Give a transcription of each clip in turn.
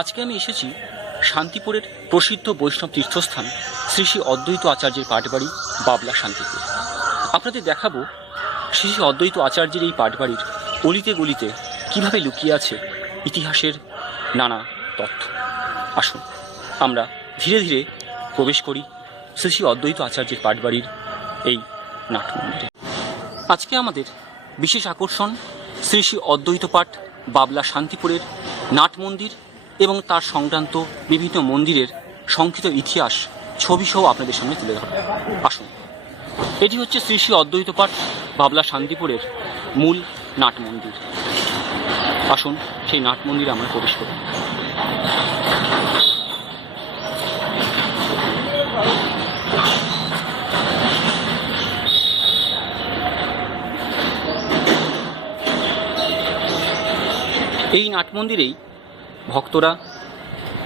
আজকে আমি এসেছি শান্তিপুরের প্রসিদ্ধ বৈষ্ণব তীর্থস্থান শ্রী শ্রী অদ্বৈত আচার্যের পাটবাড়ি বাবলা শান্তিপুর। আপনাদের দেখাবো শ্রী শ্রী অদ্বৈত আচার্যের এই পাটবাড়ির অলিতে গলিতে কীভাবে লুকিয়ে আছে ইতিহাসের নানা তথ্য। আসুন, আমরা ধীরে ধীরে প্রবেশ করি শ্রী শ্রী অদ্বৈত আচার্যের পাটবাড়ির এই নাটমন্দিরে আজকে আমাদের বিশেষ আকর্ষণ শ্রী শ্রী অদ্বৈত পাঠ বাবলা শান্তিপুরের নাট মন্দির এবং তার সংক্রান্ত বিভিন্ন মন্দিরের সংক্ষিপ্ত ইতিহাস, ছবিসহ আপনাদের সামনে তুলে ধরা আসুন। এটি হচ্ছে শ্রী শ্রী অদ্বৈত পাঠ বাবলা শান্তিপুরের মূল নাট মন্দির। আসুন, সেই নাট মন্দিরে আমরা প্রবেশ করি। এই নাট মন্দিরেই ভক্তরা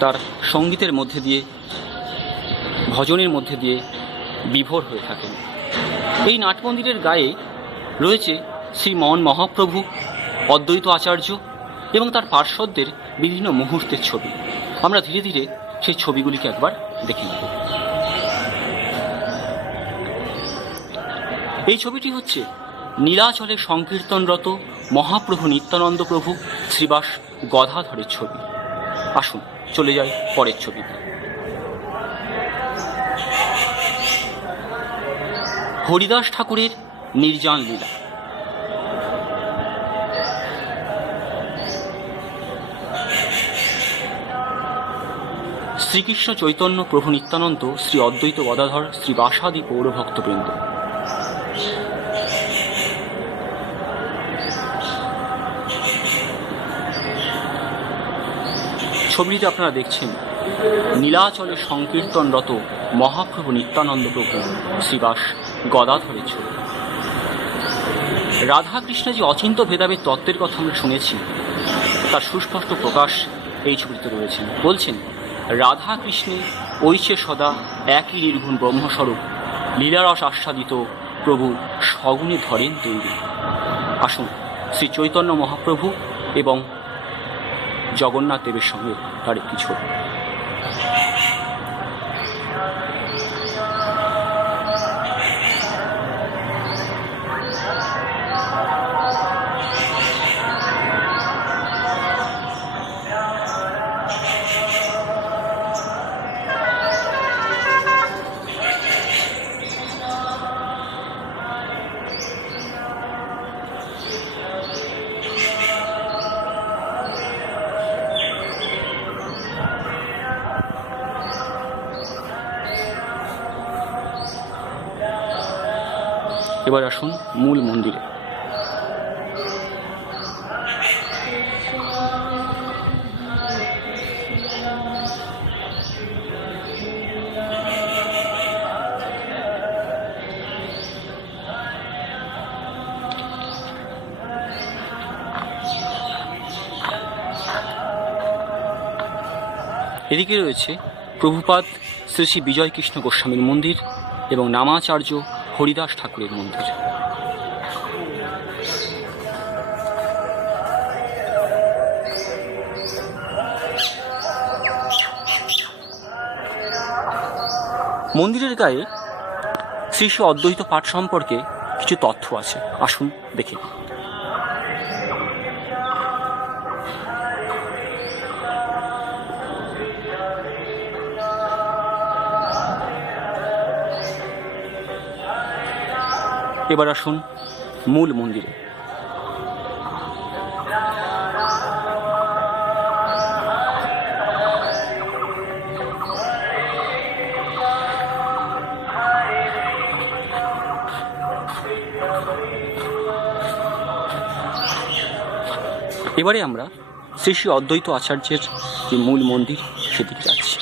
তার সঙ্গীতের মধ্যে দিয়ে, ভজনের মধ্যে দিয়ে বিভোর হয়ে থাকেন। এই নাটমন্দিরের গায়ে রয়েছে শ্রী মন মহাপ্রভু, অদ্বৈত আচার্য এবং তার পার্শ্বদের বিভিন্ন মুহূর্তের ছবি। আমরা ধীরে ধীরে সেই ছবিগুলিকে একবার দেখে নেব। এই ছবিটি হচ্ছে নীলাচলে সংকীর্তনরত মহাপ্রভু নিত্যানন্দ প্রভু শ্রীবাস গদাধরের ছবি। আসুন, চলে যাই পরের ছবিতে। হরিদাস ঠাকুরের নির্জান লীলা। শ্রীকৃষ্ণ চৈতন্য প্রভু নিত্যানন্দ, শ্রী অদ্বৈত গদাধর, শ্রী বাসাদি পৌরভক্তবৃন্দ। ছবিটিতে আপনারা দেখছেন নীলাচলে সংকীর্তনরত মহাপ্রভু নিত্যানন্দ প্রভু শ্রীবাস গদাধরের ছবি। রাধাকৃষ্ণ যে অচিন্ত ভেদাভেদ তত্ত্বের কথা আমরা শুনেছি। তার সুস্পষ্ট প্রকাশ এই ছবিতে রয়েছেন বলছেন রাধা কৃষ্ণে সদা একই নির্গুণ ব্রহ্মস্বরূপ। লীলারস আস্বাদিত প্রভু সগুণে ধরেন তৈরি। আসুন শ্রী চৈতন্য মহাপ্রভু এবং জগন্নাথ দেবের সঙ্গে তার একটি এবার আসুন মূল মন্দিরে। এদিকে রয়েছে প্রভুপাদ শ্রী শ্রী বিজয় কৃষ্ণ গোস্বামীর মন্দির এবং নামাচার্য হরিদাস ঠাকুরের মন্দির। মন্দিরের গায়ে শ্রী শ্রী অদ্বৈত পাঠ সম্পর্কে কিছু তথ্য আছে। আসুন দেখে এবার আসুন মূল মন্দিরে। এবারে আমরা শ্রী শ্রী অদ্বৈত আচার্যের যে মূল মন্দির, সেদিকে যাচ্ছি।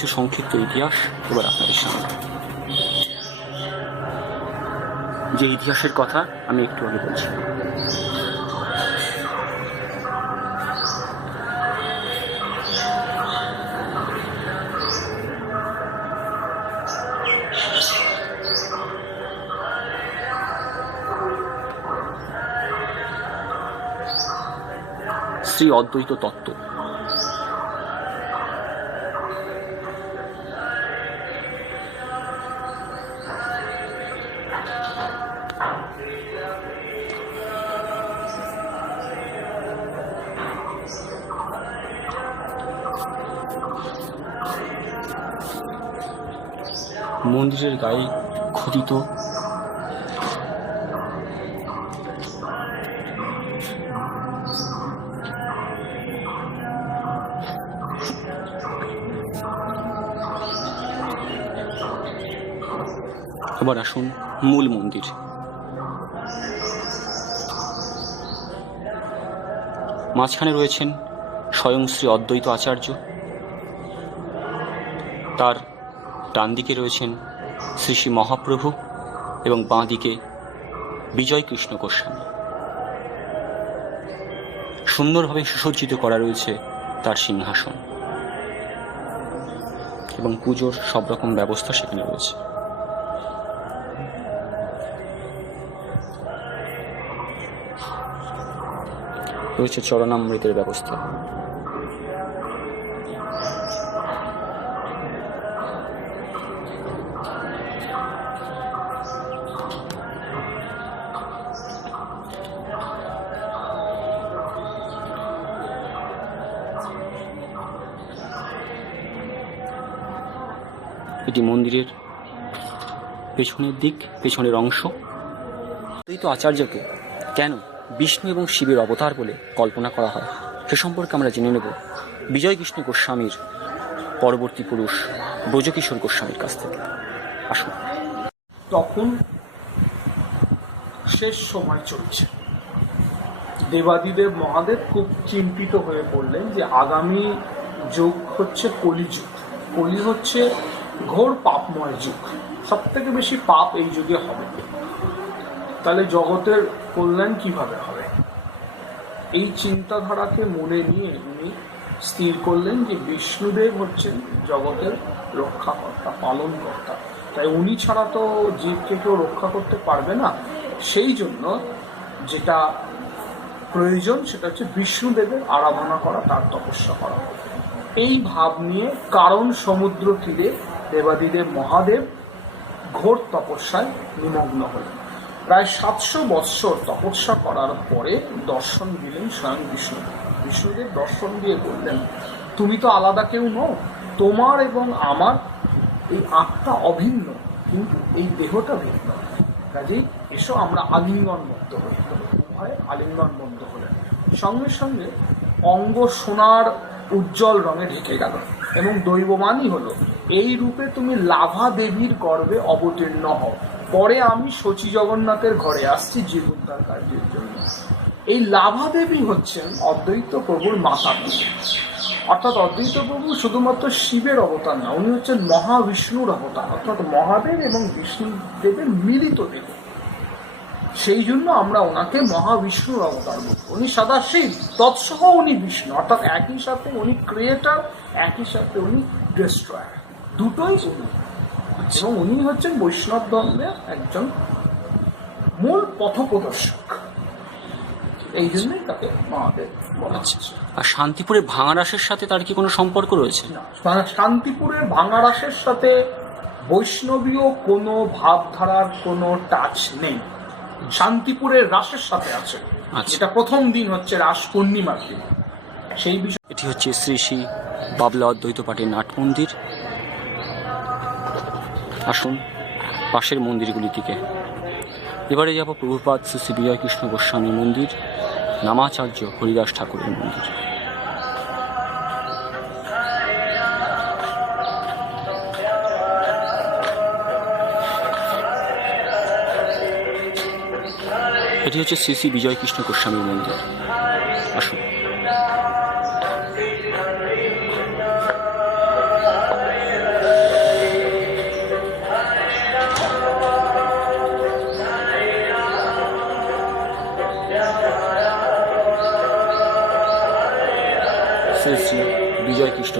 কিছু সংক্ষিপ্ত ইতিহাস এবার আপনাদের সামনে। যে ইতিহাসের কথা আমি একটু আগে বলছি। শ্রী অদ্বৈত তত্ত্ব। মন্দিরের গায়ে খোদিত। এবার আসুন মূল মন্দির। মাঝখানে রয়েছেন স্বয়ং শ্রী অদ্বৈত আচার্য। তার ডান দিকে রয়েছেন শ্রী শ্রী মহাপ্রভু এবং বাঁ দিকে বিজয় কৃষ্ণ গোস্বামী। সুন্দরভাবে সুসজ্জিত করা রয়েছে তার সিংহাসন। এবং পুজোর সব রকম ব্যবস্থা সেখানে রয়েছে। রয়েছে চরণামৃতের ব্যবস্থা। এটি মন্দিরের পেছনের দিক, পেছনের অংশ। অদ্বৈত আচার্যকে কেন বিষ্ণু এবং শিবের অবতার বলে কল্পনা করা হয়? সে সম্পর্কে আমরা জেনে নেব বিজয় কৃষ্ণ গোস্বামীর পরবর্তী পুরুষ ব্রজকিশোর গোস্বামীর কাছ থেকে। আসুন। তখন শেষ সময় চলছে। দেবাদিদেব মহাদেব খুব চিন্তিত হয়ে পড়লেন যে আগামী যুগ হচ্ছে কলিযুগ। কলি হচ্ছে ঘোর পাপময় যুগ। সব থেকে বেশি পাপ এই যুগে হবে। তাহলে জগতের কল্যাণ কীভাবে হবে? এই চিন্তাধারাকে মনে নিয়ে উনি স্থির করলেন যে বিষ্ণুদেব হচ্ছেন জগতের রক্ষাকর্তা, পালনকর্তা। তাই উনি ছাড়া তো জীবকে কেউ রক্ষা করতে পারবে না। সেই জন্য যেটা প্রয়োজন সেটা হচ্ছে বিষ্ণুদেবের আরাধনা করা, তার তপস্যা করা। এই ভাব নিয়ে কারণ সমুদ্র তীরে দেবাদিদেব মহাদেব ঘোর তপস্যায় নিমগ্ন হলেন। প্রায় সাতশো বৎসর তপস্যা করার পরে দর্শন দিলেন স্বয়ং বিষ্ণু। বিষ্ণুদেব দর্শন দিয়ে বললেন, তুমি তো আলাদা কেউ নও, তোমার এবং আমার এই আত্মা অভিন্ন, কিন্তু এই দেহটা ভিন্ন। কাজেই এসো আমরা আলিঙ্গন বদ্ধ হই। উভয় আলিঙ্গন বন্ধ হলেন। সঙ্গে সঙ্গে অঙ্গ সোনার উজ্জ্বল রঙে ঢেকে গেল এবং দৈবমানই হলো এই রূপে তুমি লাভা দেবীর গর্ভে অবতীর্ণ হও। পরে আমি শচী জগন্নাথের ঘরে আসছি জীবনদার কার্যের জন্য। এই লাভা দেবী হচ্ছেন অদ্বৈত প্রভুর মাতা অর্থাৎ অদ্বৈত প্রভু শুধুমাত্র শিবের অবতার না, উনি হচ্ছেন মহাবিষ্ণুর অবতার, অর্থাৎ মহাদেব এবং বিষ্ণু দেবের মিলিত দেব। সেই জন্য আমরা ওনাকে মহাবিষ্ণুর অবতার বলব উনি সাদা শিব, তৎসহ উনি বিষ্ণু, অর্থাৎ একই সাথে উনি ক্রিয়েটার, একই সাথে উনি ডিস্ট্রয়ার দুটোই উনি এবং উনি হচ্ছেন বৈষ্ণব ধর্মের একজন মূল পথপ্রদর্শক। এই জন্যই তাকে মহাদেব বলা হচ্ছে। আর শান্তিপুরের ভাঙারাসের সাথে তার কি কোনো সম্পর্ক রয়েছে? শান্তিপুরের ভাঙারাসের সাথে বৈষ্ণবীয় কোনো ভাবধারার কোনো টাচ নেই। শান্তিপুরের রাসের সাথে আছে। আচ্ছা। যেটা প্রথম দিন হচ্ছে রাস পূর্ণিমার দিন। সেই বিষয় এটি হচ্ছে শ্রী শ্রী বাবলা অদ্বৈত পাটের নাট মন্দির আসুন পাশের মন্দিরগুলির দিকে এবারে যাব প্রভুপাদ শ্রী শ্রী বিজয় কৃষ্ণ গোস্বামী মন্দির, নামাচার্য হরিদাস ঠাকুরের মন্দির। এটি হচ্ছে শ্রী শ্রী বিজয় কৃষ্ণ গোস্বামীর মন্দির। আসুন। শ্রী বিজয় কৃষ্ণ।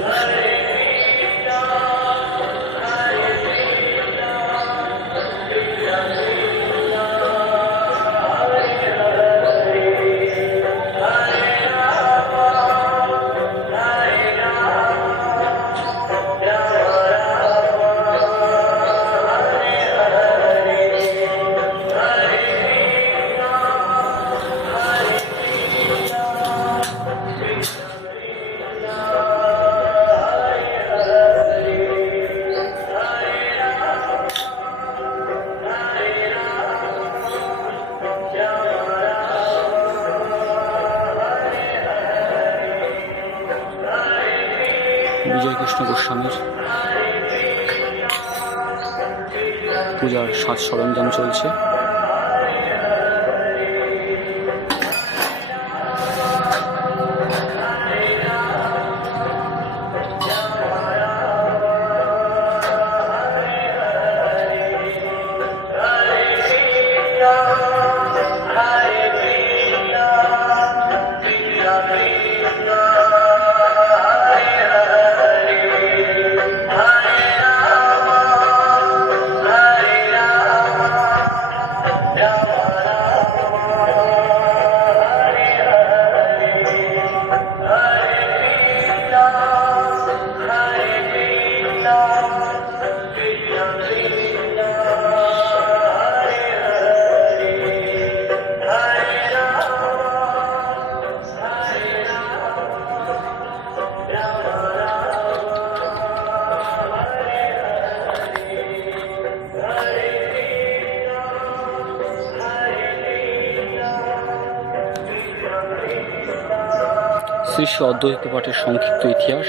পূজার সাজ সরঞ্জাম চলছে। শ্রী অধ্যক্ষ পাঠের সংক্ষিপ্ত ইতিহাস।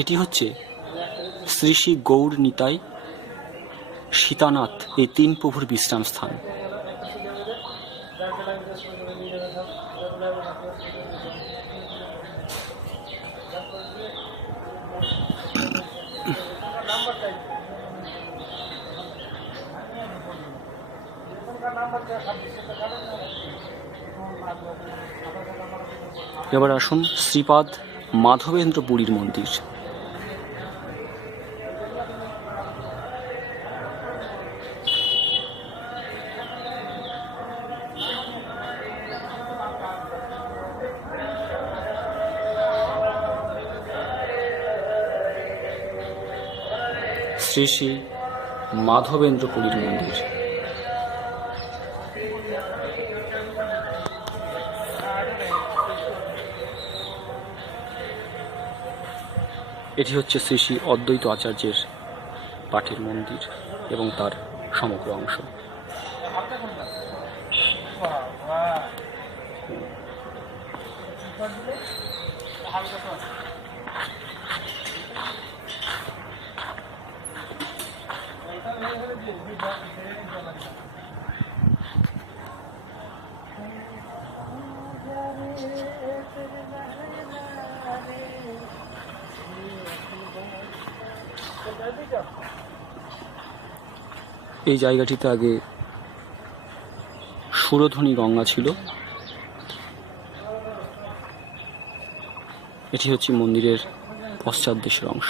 এটি হচ্ছে শ্রী শ্রী গৌর নিতাই সীতানাথ এই তিন প্রভুর বিশ্রাম স্থান। এবার আসুন শ্রীপাদ মাধবেন্দ্র পুরীর মন্দির। শ্রী শ্রী মাধবেন্দ্র পুরীর মন্দির। এটি হচ্ছে শ্রী শ্রী অদ্বৈত আচার্যের পাঠের মন্দির এবং তার সমগ্র অংশ। এই জায়গাটিতে আগে সুরধ্বনি গঙ্গা ছিল। এটি হচ্ছে মন্দিরের পশ্চাৎ দেশের অংশ।